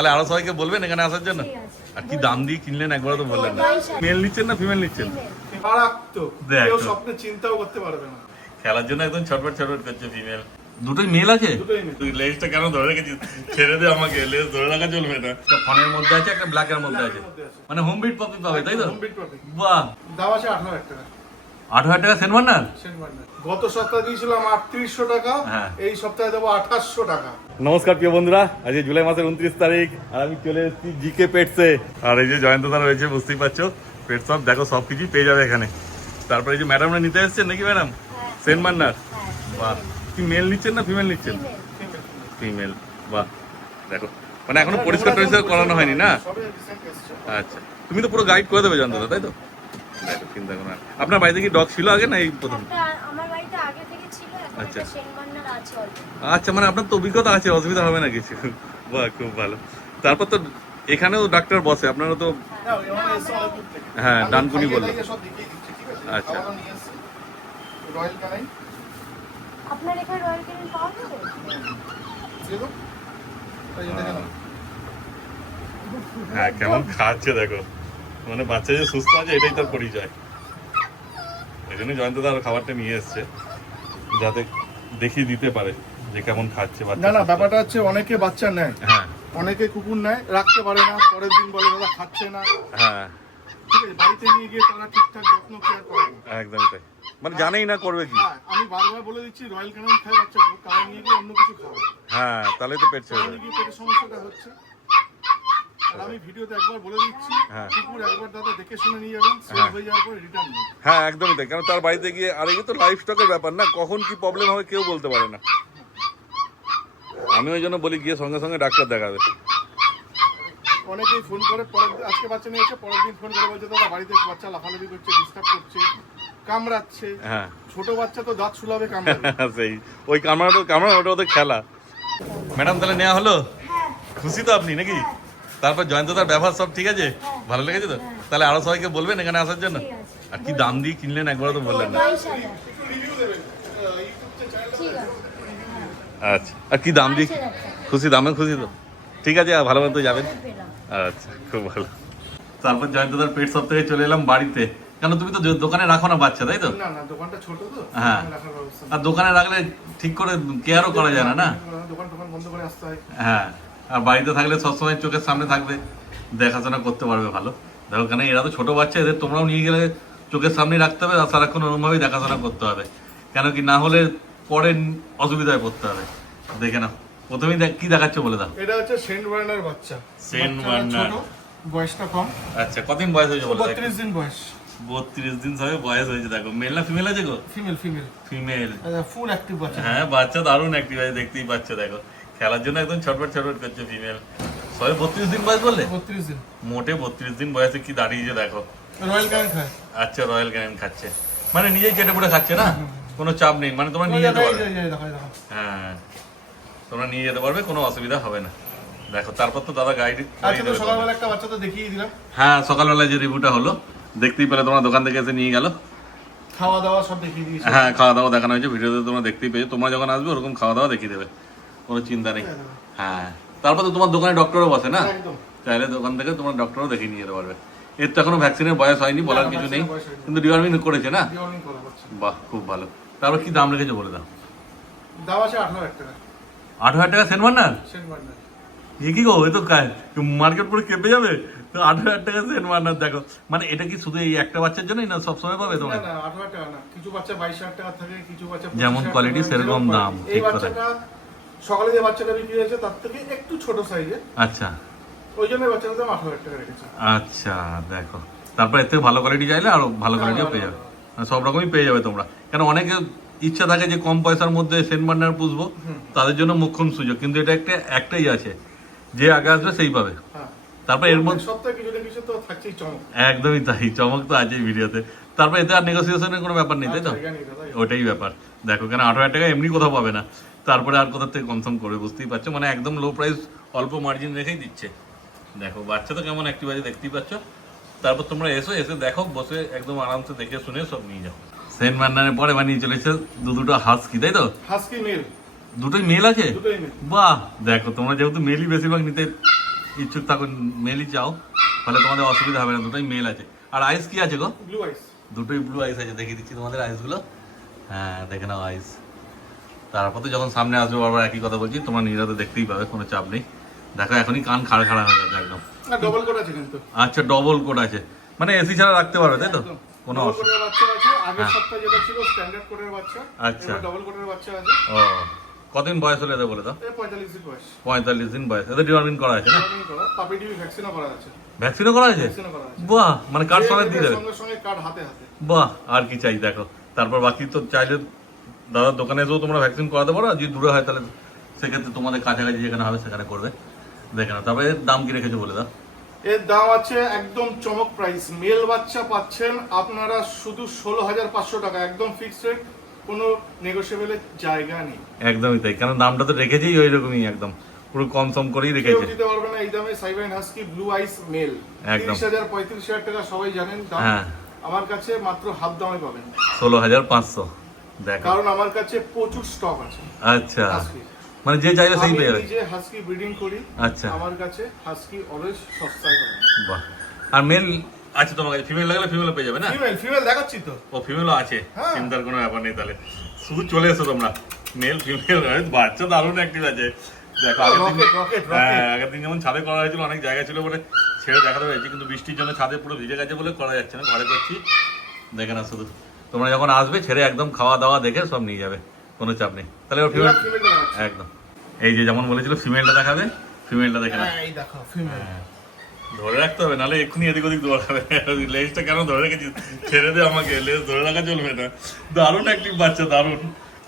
তাহলে আরও সবাইকে বলবেন এখানে আসার জন্য? আর কি দাম দিয়ে কিনলেন একবার তো বললেন না। মেল নিচ্ছেন না ফিমেল নিচ্ছেন? কেউ স্বপ্নে চিন্তাও করতে পারবে না। খেলার জন্য একদম ছটফট ছটফট করছে ফিমেল দুটোই মেল আছে? তুই লেজটা কেন ধরে রেখেছিস? ছেড়ে দে আমাকে লেজ ধরে রাখা চলবে না। একটা ফোনের মধ্যে আছে একটা ব্ল্যাকের মধ্যে আছে। Black এর মধ্যে আছে। মানে হোম বিট পপি পাবে তাই তো? Home beat পাবে। বাহ। দাম আছে হাজার টাকা। আট হাজার টাকা। গত সপ্তাহে দিয়েছিলাম আটত্রিশশো টাকা হ্যাঁ। এই সপ্তাহে দেবো আঠাশশো টাকা। নমস্কার প্রিয় বন্ধুরা আজকে জুলাই মাসের উনত্রিশ তারিখ আর আমি চলে এসেছি জিকে পেটসে। আর এই যে জয়ন্তদা রয়েছে বুঝতেই পারছ পেট সব দেখো সব কিছুই পেয়ে যাবে এখানে। তারপরে এই যে ম্যাডামরা নিতে এসেছেন নাকি ম্যাডাম হ্যাঁ। সেন মান্নার হ্যাঁ, বাহ। কি মেল নিচ্ছেন না ফিমেল নিচ্ছেন? ফিমেল বাহ। দেখো মানে এখনও পরিষ্কার টরিষ্কার করানো হয়নি না। আচ্ছা তুমি তো পুরো গাইড করে দেবে জানতো তাই তো? দেখো চিন্তা করো আপনার বাড়িতে কি ডগ ছিল আগে না এই প্রথম আমার বাড়িতে আগে থেকে ছিল আচ্ছা। আচ্ছা মানে আপনার তো অভিজ্ঞতা আছে অসুবিধা হবে না কিছু বাহ খুব ভালো তারপর তো এখানেও ডাক্তার বসে আপনারা তো থেকে। হ্যাঁ, ডানকুনি খাইয়ে বলল। দাইয়ে সব দেখিয়ে দিচ্ছি, ঠিক আছে? আচ্ছা। আপনার এখানে রয়্যাল পাওয়া যাবে। হ্যাঁ কেমন খাচ্ছে দেখো মানে বাচ্চা যে সুস্থ আছে এটাই তার পরিচয়। এই জন্য জয়ন্ত তার খাবারটা নিয়ে এসছে যাতে দেখিয়ে দিতে পারে যে কেমন খাচ্ছে বাচ্চা না না ব্যাপারটা হচ্ছে অনেকে বাচ্চা নেয় হ্যাঁ। অনেকে কুকুর নেয় রাখতে পারে না পরের দিন বলে দাদা খাচ্ছে না। হ্যাঁ। ঠিক আছে বাড়িতে নিয়ে গিয়ে তারা ঠিকঠাক যত্ন কেয়ার করে না। একদমই তাই। মানে জানেই না করবে কি। হ্যাঁ আমি বারবার বলে দিচ্ছি রয়্যাল ক্যানন খায় বাচ্চা তারা নিয়ে গিয়ে অন্য কিছু খাবে। হ্যাঁ তাহলে তো পেট ছেড়ে পেটের সমস্যাটা হচ্ছে। আমি ভিডিওতে একবার বলে দিচ্ছি হ্যাঁ। কুকুর একবার দাদা দেখে শুনে নিয়ে যাবেন সেল হয়ে। যাওয়ার পরে রিটার্ন হ্যাঁ একদমই তাই। কারণ তার বাড়িতে গিয়ে আর এগুলো তো লাইফ স্টকের ব্যাপার না কখন কি প্রবলেম হবে কেউ বলতে পারে না। আমি ওই জন্য বলি গিয়ে সঙ্গে সঙ্গে ডাক্তার দেখাবে। অনেকেই ফোন করে পরের দিন আজকে বাচ্চা নিয়েছে পরের দিন ফোন করে বলছে দাদা বাড়িতে বাচ্চা লাফালাফি করছে ডিস্টার্ব করছে কামড়াচ্ছে। হ্যাঁ। ছোট বাচ্চা তো দাঁত শুলাবে কামড়াবে। সেই ওই কামড়াটা কামড়া ওটা ওদের খেলা। ম্যাডাম তাহলে নেওয়া হলো? খুশি তো আপনি নাকি? তারপর জয়ন্ত তার ব্যবহার সব ঠিক আছে? ভালো লেগেছে তো? তাহলে আরও সবাইকে বলবেন এখানে আসার জন্য? আর কি দাম দিয়ে কিনলেন একবার তো বললেন না। বাইশ হাজার রিভিউ দেবেন। ইউটিউব চ্যানেল ঠিক আছে। আচ্ছা। আর কি দাম দিয়ে হাজার টাকা। খুশি? দামে খুশি তো? ঠিক আছে আর ভালো মতো যাবেন? আচ্ছা খুব ভালো। তারপর জয়ন্তদার পেট সব থেকে চলে এলাম বাড়িতে। কেন তুমি তো দোকানে রাখো না বাচ্চা তাই তো? না না দোকানটা ছোট তো হ্যাঁ। আর দোকানে রাখলে ঠিক করে কেয়ারও করা যায় না না? দোকান টোকান বন্ধ করে আসতে হয়। হ্যাঁ। আর বাড়িতে থাকলে সবসময় চোখের সামনে থাকবে দেখাশোনা করতে পারবে ভালো। দেখো কেন এরা তো ছোট বাচ্চা এদের তোমরাও নিয়ে গেলে চোখের সামনে রাখতে হবে আর সারাক্ষণ ওরমভাবেই দেখাশোনা করতে হবে। কেন কি না হলে পরে অসুবিধায় পড়তে হবে। দেখে নাও। প্রথমেই দেখ কি দেখাচ্ছ বলে দাও। এটা হচ্ছে সেন্ট বার্নার বাচ্চা। Saint Bernard. বয়সটা কম। আচ্ছা কতদিন বয়স হয়েছে বলে বত্রিশ দিন বয়স। বত্রিশ দিন সবে বয়স হয়েছে দেখো। মেল না ফিমেল আছে গো? Female female. Female. Full active বাচ্চা। হ্যাঁ বাচ্চা দারুণ অ্যাক্টিভ আছে দেখতেই পাচ্ছ দেখো। খেলার জন্য একদম ছটফট ছটফট করছে ফিমেল সবে বত্রিশ দিন বয়স বললে? বত্রিশ দিন। মোটে বত্রিশ দিন বয়সে কি দাঁড়িয়েছে দেখো। রয়্যাল ক্যান খায়। আচ্ছা রয়্যাল ক্যানেন খাচ্ছে। মানে নিজেই কেটে পড়ে খাচ্ছে না? কোনো চাপ নেই। মানে তোমরা নিয়ে যেতে পারবে। হ্যাঁ। তোমরা নিয়ে যেতে পারবে কোনো অসুবিধা হবে না। দেখো তারপর তো দাদা গাইড সকালবেলা একটা বাচ্চা তো দেখিয়ে দিলাম। হ্যাঁ সকালবেলা যে রিভিউটা হলো দেখতেই পেলে তোমরা দোকান থেকে এসে নিয়ে গেল। খাওয়া দাওয়া সব দেখিয়ে দিয়েছি। হ্যাঁ খাওয়া দাওয়া দেখানো হয়েছে ভিডিওতে তোমরা দেখতেই পেয়েছ। তোমরা যখন আসবে ওরকম খাওয়া দাওয়া দেখিয়ে দেবে। কোনো চিন্তা নেই। হ্যাঁ। তারপর তো তোমার দোকানে ডক্টরও বসে না? চাইলে দোকান থেকে তোমার ডক্টরও দেখে নিয়ে যেতে পারবে। এর তো এখনও ভ্যাকসিনের বয়স হয়নি বলার কিছু নেই। কিন্তু ডিওয়ার্মিং করেছে না? বাহ খুব ভালো। তারপর কি দাম রেখেছে বলে দাও। দাম আছে আঠারো হাজার টাকা। আট হাজার টাকা সেন্ট বার্নার? এ কি গো এ তো মার্কেট পুরো কেঁপে যাবে? তো আট হাজার টাকা সেন মান্নার দেখো। মানে এটা কি শুধু এই একটা বাচ্চার জন্যই না সবসময় পাবে তোমার? না আঠারো হাজার টাকা না। কিছু বাচ্চা বাইশ হাজার টাকা থাকে কিছু বাচ্চা যেমন কোয়ালিটি সেরকম দাম, ঠিক কথা। বাচ্চাটা সকালে যে বাচ্চাটা বিক্রি হয়েছে তার থেকে একটু ছোট সাইজে আচ্ছা। ওই জন্য এই বাচ্চাটার দাম আঠারো হাজার টাকা রেখেছে। আচ্ছা দেখো। তারপর এর থেকে ভালো কোয়ালিটি চাইলে আরও ভালো কোয়ালিটিও পেয়ে যাবে। মানে সব রকমই পেয়ে যাবে তোমরা। কেন অনেকে ইচ্ছা থাকে যে কম পয়সার মধ্যে সেন্ট বার্নার পুষবো। তাদের জন্য মোক্ষম সুযোগ। কিন্তু এটা একটা একটাই আছে। যে আগে আসবে সেই পাবে। হ্যাঁ। তারপর এর মধ্যে কিছু তো থাকছেই চমক। একদমই তাই। চমক তো আছে ভিডিওতে। তারপর এতে আর নেগোসিয়েশনের কোনো ব্যাপার নেই তাই তো? আচ্ছা, ওটাই ব্যাপার। দেখো কেন আঠারো হাজার টাকা এমনি কোথাও পাবে না। তারপরে আর কোথা থেকে কনসার্ন করবে বুঝতেই পারছ? মানে একদম লো প্রাইস অল্প মার্জিন রেখেই দিচ্ছে। দেখো বাচ্চা তো কেমন অ্যাক্টিভ আছে দেখতেই পাচ্ছ। তারপর তোমরা এসো এসে দেখো বসে একদম আরামসে দেখে শুনে সব নিয়ে যাও। সেন্ট মান্নারের পরে বানিয়ে চলেছে দু দুটো হাস কি তাই তো? হাস্কি মেল দুটোই মেল আছে? বাহ! দেখো তোমরা যেহেতু মেলই বেশিরভাগ নিতে ইচ্ছুক থাকো মেলই চাও। তাহলে তোমাদের অসুবিধা হবে না দুটোই মেল আছে। আর আইস কি আছে গো? ব্লু আইস দুটোই ব্লু আইস আছে দেখিয়ে দিচ্ছি তোমাদের আইসগুলো হ্যাঁ দেখে নাও আইস তারপর তো যখন সামনে আসবে বারবার একই কথা বলছি তোমরা নিজেরা তো দেখতেই পাবে কোনো চাপ নেই। দেখো এখনই কান খাড়া খাড়া হয়ে যাবে একদম। ডবল কোট আছে কিন্তু। আচ্ছা ডবল কোড আছে। মানে এসি ছাড়া রাখতে পারবে তাই তো? কোনো অসুবিধা আগের হ্যাঁ। সপ্তাহে যেটা ছিল স্ট্যান্ডার্ড কোটের বাচ্চা আচ্ছা। ডবল কোটের বাচ্চা আছে। ও কতদিন বয়স হলে এদের বলে দাও? পঁয়তাল্লিশ দিন বয়স। পঁয়তাল্লিশ দিন বয়স। এদের ডিপার্টমেন্ট করা আছে না? ভ্যাকসিনও করা আছে। ভ্যাকসিনও করা আছে? বাহ মানে কার্ড সঙ্গে দিয়ে দেবে। সঙ্গে কার্ড হাতে হাতে। বাহ আর কি চাই দেখো। তারপর বাকি তো চাইলে দাদার দোকানে এসেও তোমরা ভ্যাকসিন করাতে পারো আর যদি দূরে হয় তাহলে সেক্ষেত্রে তোমাদের কাছাকাছি যেখানে হবে সেখানে করবে। দেখে না এর দাম কি রেখেছো বলে দাও। এর দাম আছে একদম চমক প্রাইস মেল বাচ্চা পাচ্ছেন আপনারা শুধু ষোলো হাজার পাঁচশো টাকা একদম ফিক্সড রেট কোনো নেগোসিয়েবলের জায়গা নেই। একদমই তাই কারণ দামটা তো রেখেছেই ওই রকমই একদম। পুরো কম সম করেই রেখেছে। দিতে পারবে না এই দামে Siberian husky blue eyes male একদম। তিরিশ হাজার পঁয়ত্রিশ হাজার টাকা সবাই জানেন দাম। হ্যাঁ। আমার কাছে মাত্র হাফ দামে পাবেন। ষোলো হাজার পাঁচশো। দেখো কারণ আমার কাছে প্রচুর স্টক আছে। আচ্ছা। মানে যে চাইবে সেই পেয়ে যাবে। নিজে হাস্কি ব্রিডিং করি। আচ্ছা। আমার কাছে হাস্কি অলওয়েজ সস্তায় পাবেন। বাহ। আর মেল আছে তোমার কাছে? ফিমেল লাগলে ফিমেল পেয়ে যাবে না? ফিমেল ফিমেল দেখাচ্ছি তো। ও ফিমেলও আছে। হ্যাঁ। চিন্তার কোনো ব্যাপার নেই তাহলে। শুধু চলে এসো তোমরা। মেল ফিমেল বাচ্চা দারুণ অ্যাক্টিভ আছে। দেখো হ্যাঁ আগের দিন যেমন ছাদে করা হয়েছিল অনেক জায়গা ছিল বলে ছেড়ে দেখাতে হয়েছে কিন্তু বৃষ্টির জন্য ছাদে পুরো ভিজে গেছে বলে করা যাচ্ছে না। ঘরে করছি। দেখে না শুধু। তোমরা যখন আসবে ছেড়ে একদম খাওয়া দাওয়া দেখে সব নিয়ে যাবে। কোনো চাপ নেই। তাহলে ওর ফিমেল একদম। এই যে যেমন বলেছিল ফিমেলটা দেখাবে ফিমেলটা দেখে না হ্যাঁ, দেখো ফিমেল ধরে রাখতে হবে নাহলে এক্ষুনি এদিক ওদিক দৌড়াবে। লেজটা কেন ধরে রেখেছিস? ছেড়ে দে আমাকে লেজ ধরে রাখা চলবে না। দারুণ অ্যাক্টিভ বাচ্চা দারুণ।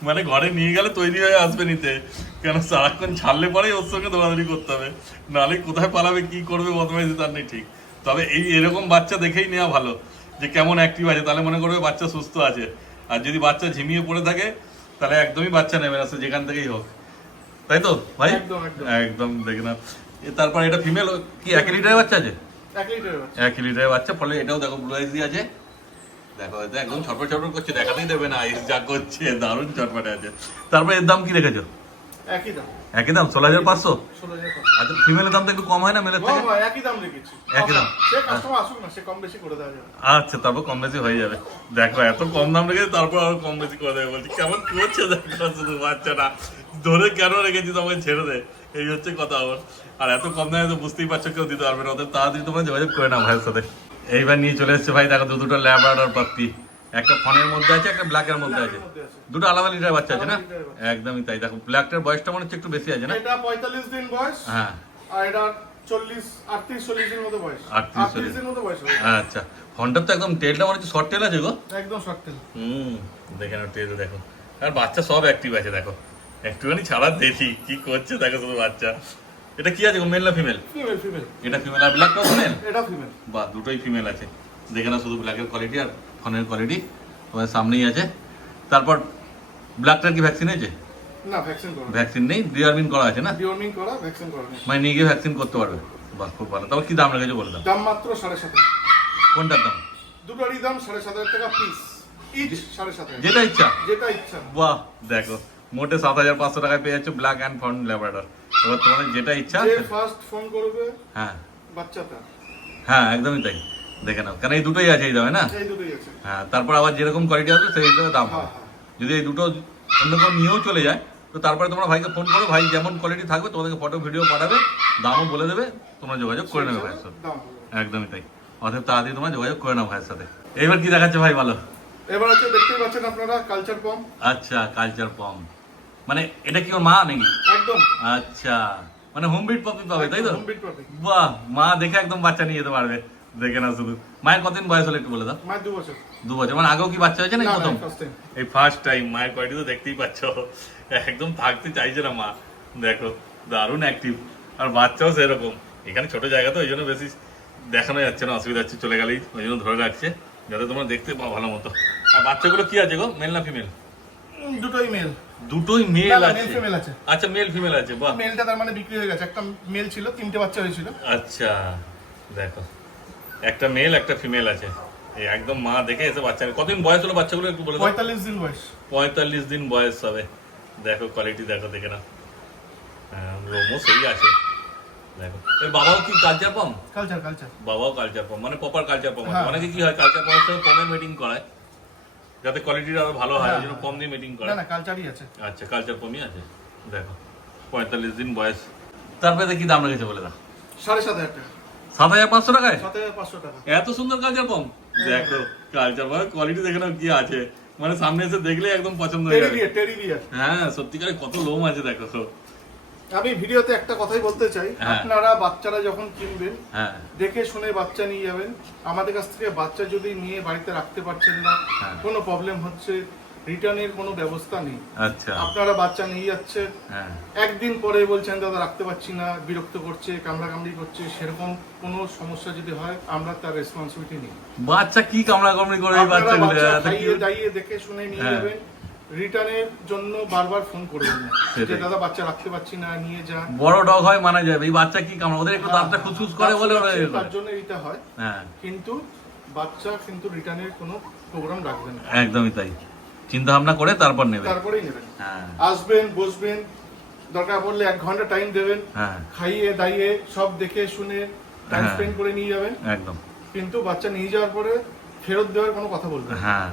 মানে ঘরে নিয়ে গেলে তৈরি হয়ে আসবে নিতে। কেন সারাক্ষণ ছাড়লে পরেই ওর সঙ্গে দৌড়াদৌড়ি করতে হবে। নাহলে কোথায় পালাবে কি করবে বদমাইশি তার নেই ঠিক। তবে এই এরকম বাচ্চা দেখেই নেওয়া ভালো। যে কেমন অ্যাক্টিভ আছে তাহলে মনে করবে বাচ্চা সুস্থ আছে। আর যদি বাচ্চা ঝিমিয়ে পড়ে থাকে তাহলে একদমই বাচ্চা নেবে না সে যেখান থেকেই হোক। তাই তো ভাই? একদম, দেখে না এ তারপর এটা ফিমেল কি এক লিটারের বাচ্চা আছে? এক লিটারের বাচ্চা। ফলে এটাও দেখো ব্লু আইস দিয়ে আছে। দেখো এটা একদম ছটপট ছটপট করছে দেখাতেই দেবে না আইস যা করছে দারুণ চটপটে আছে। তারপর এর দাম কি রেখেছো? একই দাম। একই দাম ষোলো হাজার পাঁচশো? আচ্ছা ফিমেলের একটু কম হয় না মেলের থেকে? একই দাম রেখেছি একই দাম? সে কাস্টমার আসুক না সে কম বেশি করে দেওয়া যাবে। আচ্ছা তারপর কম বেশি হয়ে যাবে। দেখো এত কম দাম রেখেছে তারপর আরও কম বেশি করে দেবে বলছি। কেমন করছে দেখো শুধু বাচ্চাটা? ধরে কেন রেখেছি তোমাকে ছেড়ে দে? এই হচ্ছে কথা আমার আর এত কম দামে তো বুঝতেই পারছ কেউ দিতে পারবে না। ওদের তাড়াতাড়ি তোমরা যোগাযোগ করে নাও ভাইয়ের সাথে। এইবার নিয়ে চলে এসছে ভাই দেখো দু দুটো ল্যাবরাডর পাপ্পি। একটা ফনের মধ্যে আছে একটা ব্ল্যাকের মধ্যে আছে। দুটো আলাদা লিটার বাচ্চা আছে না। একদমই তাই। দেখো ব্ল্যাকটার বয়সটা মনে হচ্ছে একটু বেশি আছে না? এটা পঁয়তাল্লিশ দিন বয়স হ্যাঁ। আর এটা চল্লিশ আটত্রিশ চল্লিশ দিন মতো বয়স। 38 আটত্রিশ দিন মতো বয়স আচ্ছা। তো একদম টেলটা মনে হচ্ছে শর্ট টেল আছে গো। একদম শক্তেল হুম দেখে নাও টেল দেখো। আর বাচ্চা সব অ্যাক্টিভ আছে দেখো। একটুখানি ছাড়া দেখি কি করছে দেখো শুধু বাচ্চা। এটা কি আছে মেল না ফিমেল ফিমেল ফিমেল এটা ফিমেল আর ব্ল্যাকটাও ফিমেল এটা ফিমেল বা দুটোই ফিমেল আছে। দেখে না শুধু ব্ল্যাকের কোয়ালিটি আর ফোনের কোয়ালিটি তোমার সামনেই আছে। তারপর ব্ল্যাকটার কি ভ্যাকসিন আছে না ভ্যাকসিন করা ভ্যাকসিন নেই? ডিআরমিন করা আছে না? ডিওর্মিং করা ভ্যাকসিন করা মানে নিয়ে গিয়ে ভ্যাকসিন করতে পারবে। বাহ খুব ভালো। তবে কি দাম রেখেছে বলে দাও। দাম মাত্র সাড়ে সাত কোনটার দাম? দুটোরই দাম সাড়ে সাত হাজার টাকা পিস ইচ সাড়ে সাত যেটা ইচ্ছা। যেটা ইচ্ছা। বাহ দেখো। মোটে সাত হাজার পাঁচশো টাকায় পেয়ে যাচ্ছ ব্ল্যাক অ্যান্ড ফন ল্যাবরাডর এবার তোমাদের যেটা ইচ্ছা ফার্স্ট ফোন করবে হ্যাঁ। বাচ্চাটা। হ্যাঁ একদমই তাই। দেখে নাও। কারণ এই দুটোই আছে এই দামে না? এই দুটোই আছে। হ্যাঁ তারপর আবার যেরকম কোয়ালিটি আসবে সেই হিসেবে দাম হ্যাঁ হবে। হ্যাঁ যদি এই দুটো অন্য কেউ নিয়েও চলে যায় তো তারপরে তোমরা ভাইকে ফোন করো ভাই যেমন কোয়ালিটি থাকবে তোমাদেরকে ফটো ভিডিও পাঠাবে দামও বলে দেবে তোমরা যোগাযোগ করে নেবে ভাইয়ের সাথে। একদমই তাই। অতএব তাড়াতাড়ি তোমরা যোগাযোগ করে নাও ভাইয়ের সাথে। এইবার কি দেখাচ্ছে ভাই ভালো এবার হচ্ছে দেখতেই পাচ্ছেন আপনারা কালচার পম আচ্ছা কালচার পম মানে এটা কি ওর মা নাকি? একদম। আচ্ছা মানে হোম বিট পপি পাবে তাই তো? হোম বিট পাবে বাহ মা দেখে একদম বাচ্চা নিয়ে যেতে পারবে। দেখে না শুধু। মায়ের কতদিন বয়স হলো একটু বলে দাও। মায়ের দু বছর দু বছর মানে আগেও কি বাচ্চা হয়েছে না প্রথম? এই ফার্স্ট টাইম মায়ের কোয়ালিটি তো দেখতেই পাচ্ছ। একদম থাকতে চাইছে না মা। দেখো দারুণ অ্যাক্টিভ আর বাচ্চাও সেরকম। এখানে ছোট জায়গা তো ওই জন্য বেশি দেখানো যাচ্ছে না অসুবিধা হচ্ছে চলে গেলেই ওই জন্য ধরে রাখছে যাতে তোমরা দেখতে পাও ভালো মতো। আর বাচ্চাগুলো কি আছে গো? মেল না ফিমেল দুটোই মেল দুটোই মেল আছে। female আছে। আচ্ছা মেল ফিমেল আছে বাহ। মেলটা তার মানে বিক্রি হয়ে গেছে। একটা মেল ছিল তিনটে বাচ্চা হয়েছিল। আচ্ছা দেখো। একটা মেল একটা ফিমেল আছে। এই একদম মা দেখে এসে বাচ্চা কতদিন বয়স হলো বাচ্চাগুলো একটু বলে পঁয়তাল্লিশ দিন বয়স। পঁয়তাল্লিশ দিন বয়স হবে। দেখো কোয়ালিটি দেখো দেখে না হ্যাঁ, সেই আছে। দেখো। এর বাবাও কি কালচার পাম্প কালচার কালচার বাবাও কালচার পাম্প মানে প্রপার কালচার পাম্প হ্যাঁ। অনেকে কি হয় কালচার পাম্পের সঙ্গে কমে মিটিং করায়। যাতে কোয়ালিটিটা আরও ভালো হয় ওই জন্য হ্যাঁ। কম দিয়ে মিটিং করে না না কালচারই আছে। আচ্ছা কালচার কমই আছে। দেখো পঁয়তাল্লিশ দিন বয়স। তারপরে কি দাম রেখেছে বলে দাও। সাড়ে সাত হাজার টাকা। সাত হাজার পাঁচশো টাকায়? সাত হাজার পাঁচশো টাকা। এত সুন্দর কালচার পাম্প দেখো কালচার পাম্প কোয়ালিটি দেখে নাও কি আছে। মানে সামনে এসে দেখলে একদম পছন্দ হয়ে যাবে। বিয়ার হ্যাঁ সত্যিকারে কত লোম আছে দেখো। আমি ভিডিওতে একটা কথাই বলতে চাই। হ্যাঁ। আপনারা বাচ্চারা যখন কিনবেন হ্যাঁ। দেখে শুনে বাচ্চা নিয়ে যাবেন। আমাদের কাছ থেকে বাচ্চা যদি নিয়ে বাড়িতে রাখতে পারছেন না হ্যাঁ। কোনো প্রবলেম হচ্ছে রিটার্নের কোনো ব্যবস্থা নেই। আচ্ছা। আপনারা বাচ্চা নিয়ে যাচ্ছেন হ্যাঁ। একদিন পরে বলছেন দাদা রাখতে পারছি না বিরক্ত করছে কামড়াকামড়ি করছে সেরকম কোনো সমস্যা যদি হয় আমরা তার রেসপন্সিবিলিটি নিই। বাচ্চা কি করে এই বাচ্চাগুলো? বাচ্চা এত খাইয়ে cute। দাইয়ে দেখে শুনে নিয়ে হ্যাঁ। যাবেন। রিটার্নের জন্য বারবার ফোন করবেন না। যে দাদা বাচ্চা রাখতে পারছি না নিয়ে যান। বড় ডগ হয় মানা যাবে। এই বাচ্চা কি কামড়া? ওদের একটু দাঁতটা খুসখুস করে বলে ওরা হ্যাঁ, তার জন্য এটা হয়। হ্যাঁ। কিন্তু বাচ্চা কিন্তু রিটার্নের কোনো প্রোগ্রাম রাখবেন না। একদমই তাই। চিন্তা ভাবনা করে তারপর নেবে তারপরেই নেবেন হ্যাঁ আসবেন বসবেন দরকার পড়লে এক ঘণ্টা টাইম দেবেন হ্যাঁ খাইয়ে দাইয়ে সব দেখে শুনে টাইম হ্যাঁ। স্পেন্ড করে নিয়ে যাবেন একদম কিন্তু বাচ্চা নিয়ে যাওয়ার পরে ফেরত দেওয়ার কোনো কথা বলবেন হ্যাঁ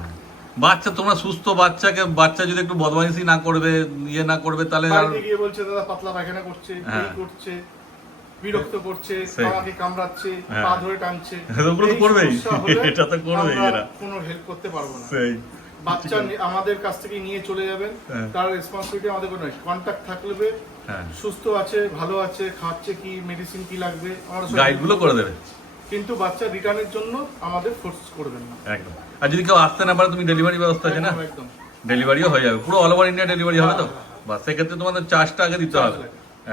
বাচ্চা তোমরা সুস্থ বাচ্চাকে বাচ্চা যদি একটু বদমাইশি না করবে ইয়ে না করবে তাহলে গিয়ে বলছে দাদা পাতলা পায়খানা করছে। এই করছে বিরক্ত করছে। আমাকে কামড়াচ্ছে। পা ধরে টানছে ওগুলো তো এই করবেই। এটা তো করবেই এরা। কোনো হেল্প করতে পারব না সেই বাচ্চা আমাদের কাছ থেকে নিয়ে চলে যাবেন। হ্যাঁ। তার রেসপন্সিবিলিটি আমাদের কোনো কন্ট্যাক্ট থাকলে সুস্থ আছে ভালো আছে খাচ্ছে কি মেডিসিন কি লাগবে আমরা সব গাইডগুলো করে দেবে। কিন্তু বাচ্চা রিটার্নের জন্য আমাদের ফোর্স করবেন না। একদম। আর যদি কেউ আসতে না পারে তুমি ডেলিভারি ব্যবস্থা আছে না? একদম, ডেলিভারিও হয়ে যাবে। পুরো অল ওভার ইন্ডিয়া ডেলিভারি হবে তো? হ্যাঁ, হ্যাঁ, সেক্ষেত্রে তোমাদের চার্জটা আগে দিতে হবে।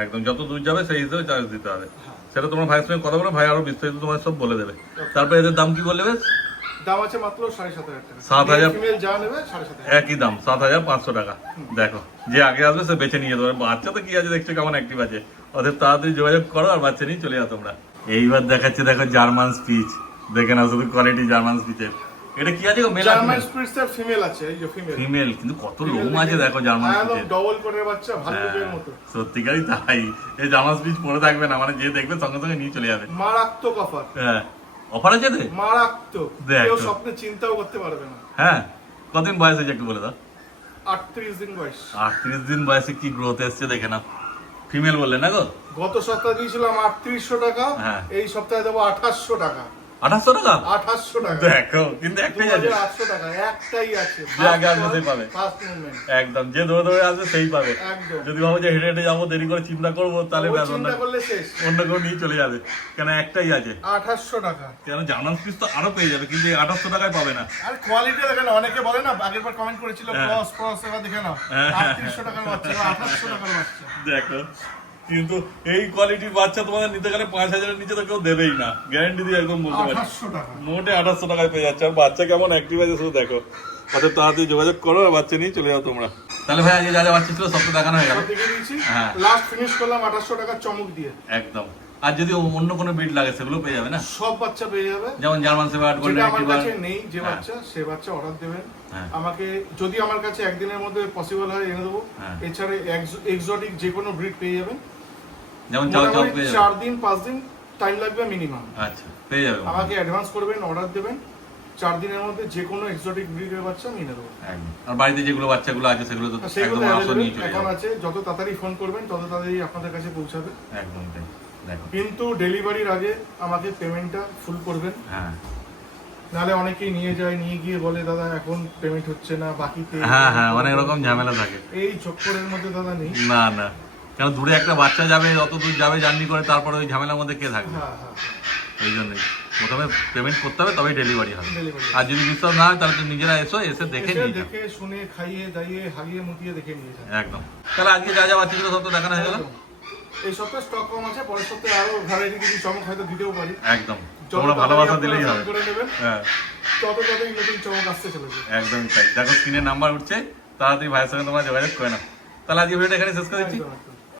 একদম যত দূর যাবে সেই হিসেবে চার্জ দিতে হবে। সেটা তোমার ভাইয়ের সঙ্গে কথা বলে ভাই আরও বিস্তারিত তোমার সব বলে দেবে। তারপরে এদের দাম কি বললে বেশ? দাম আছে মাত্র সাড়ে সাত হাজার টাকা। সাত হাজার- ফিমেল যা নেবে সাড়ে সাত হাজার। একই দাম সাত হাজার পাঁচশো টাকা। দেখো যে আগে আসবে সে বেছে নিয়ে যাবে। বাচ্চা তো কি আছে দেখছ কেমন অ্যাক্টিভ আছে। ওদের তাড়াতাড়ি যোগাযোগ করো আর বাচ্চা নিয়ে চলে যাও তোমরা। এইবার দেখাচ্ছে দেখো জার্মান স্পিচ দেখে নাও শুধু কোয়ালিটি জার্মান স্পিচের এটা কি আছে মেল জার্মান স্পিরিটসের ফিমেল আছে এই যে ফিমেল ফিমেল কিন্তু কত লোম আছে দেখো জার্মান একদম স্পিচের ডবল কোটের বাচ্চা ভাল্লুকের হ্যাঁ, মতো। সত্যিকারই তাই। এই জার্মান স্পিচ পরে থাকবে না মানে যে দেখবে সঙ্গে সঙ্গে নিয়ে চলে যাবে। মারাত্মক অফার হ্যাঁ। অফার আছে রে মারাত্মক। দেখ কেউ স্বপ্নে চিন্তাও করতে পারবে না। হ্যাঁ কতদিন বয়স হয়েছে একটু বলে দাও। আটত্রিশ দিন বয়স। আটত্রিশ দিন বয়সে কি গ্রোথ এসছে দেখে না ফিমেল বললে না গো? গত সপ্তাহে দিয়েছিলাম আটত্রিশশো টাকা হ্যাঁ। এই সপ্তাহে দেবো আঠাশশো টাকা। আঠাশশো টাকা? আঠাশশো টাকা। দেখো কিন্তু একটাই আছে। আটশো টাকা একটাই আছে। যে আগে আসবে সেই পাবে। একদম যে দৌড়ে দৌড়ে আসবে সেই পাবে। যদি ভাবো যে হেঁটে হেঁটে যাব দেরি করে চিন্তা করব তাহলে অন্য কেউ নিয়ে চলে যাবে। কেন একটাই আছে। আঠাশশো টাকা। কেন জার্মান স্পিচ তো আরও পেয়ে যাবে কিন্তু আঠাশশো টাকায় পাবে না। আর কোয়ালিটি দেখে না অনেকে বলে না আগের বার কমেন্ট করেছিল হ্যাঁ। ক্রস ক্রস এবার দেখে নাও। হ্যাঁ। আটত্রিশশো টাকার বাচ্চা আঠাশশো টাকার বাচ্চা। দেখো। কিন্তু এই কোয়ালিটির বাচ্চা তোমাদের নিতে গেলে পাঁচ হাজারের নিচে তো কেউ দেবেই না। গ্যারান্টি দিয়ে একদম বলতে পারি। মোটে আঠাশশো টাকায় পেয়ে যাচ্ছে। আর বাচ্চা কেমন অ্যাক্টিভ আছে শুধু দেখো। অত তাড়াতাড়ি যোগাযোগ করো আর বাচ্চা নিয়ে চলে যাও তোমরা। তাহলে ভাই আজকে যা যা বাচ্চা ছিল সব তো দেখানো হয়ে গেল। হ্যাঁ। লাস্ট ফিনিশ করলাম আঠাশশো টাকার চমক দিয়ে। একদম। আর যদি অন্য কোনো বিট লাগে সেগুলো পেয়ে যাবে না? সব বাচ্চা পেয়ে যাবে। যেমন জার্মান যেটা গোল্ডেন আমার কাছে নেই যে হ্যাঁ। বাচ্চা সে বাচ্চা অর্ডার দেবেন। হ্যাঁ। আমাকে যদি আমার কাছে একদিনের মধ্যে পসিবল হয় এনে দেবো। হ্যাঁ। এছাড়া এক্সোটিক যে কোনো ব্রিড পেয়ে যাবেন। যেমন চাও চাও পেয়ে চার দিন পাঁচ দিন টাইম লাগবে মিনিমাম আচ্ছা পেয়ে যাবে আমাকে অ্যাডভান্স করবেন অর্ডার দেবেন চার দিনের মধ্যে যে কোনো এক্সোটিক ব্রিডের বাচ্চা দেবো একদম। আর বাড়িতে যেগুলো বাচ্চাগুলো আছে সেগুলো তো একদম আসো নিয়ে চলে এখন আছে যত তাড়াতাড়ি ফোন করবেন তত তাড়াতাড়ি আপনাদের কাছে পৌঁছাবে। একদম তাই। দেখো। কিন্তু ডেলিভারির আগে আমাকে পেমেন্টটা ফুল করবেন। হ্যাঁ। নাহলে অনেকেই নিয়ে যায় নিয়ে গিয়ে বলে দাদা এখন পেমেন্ট হচ্ছে না বাকিতে হ্যাঁ হ্যাঁ অনেক রকম ঝামেলা থাকে। এই চক্করের মধ্যে দাদা নেই। না না। কেন দূরে একটা বাচ্চা যাবে অত দূর যাবে জার্নি করে তারপরে ওই ঝামেলার মধ্যে কে থাকবে? হ্যাঁ হ্যাঁ। এই জন্যই। প্রথমে পেমেন্ট করতে হবে তবেই ডেলিভারি হবে। আর যদি বিশ্বাস না হয় তাহলে তো নিজেরা এসো এসে দেখে নিয়ে যাও। দেখে শুনে খাইয়ে দাইয়ে হাগিয়ে মুটিয়ে দেখে নিয়ে যায় একদম। তাহলে আজকে যা যা বাচ্চাগুলো সব তো দেখানো হয়ে গেল? এই সপ্তাহে স্টক কম আছে পরের সপ্তাহে আরও ভ্যারাইটি কিছু চমক হয়তো দিতেও পারি। একদম। তোমরা ভালোবাসা দিলেই হবে। হ্যাঁ। তত তাড়াতাড়ি নতুন চমক আসতে চলেছে। একদম তাই। দেখো স্ক্রিনের নাম্বার উঠছে তাড়াতাড়ি ভাইয়ের সঙ্গে তোমরা যোগাযোগ করে নাও। তাহলে আজকে ভিডিওটা এখানে শেষ করে দিচ্ছি।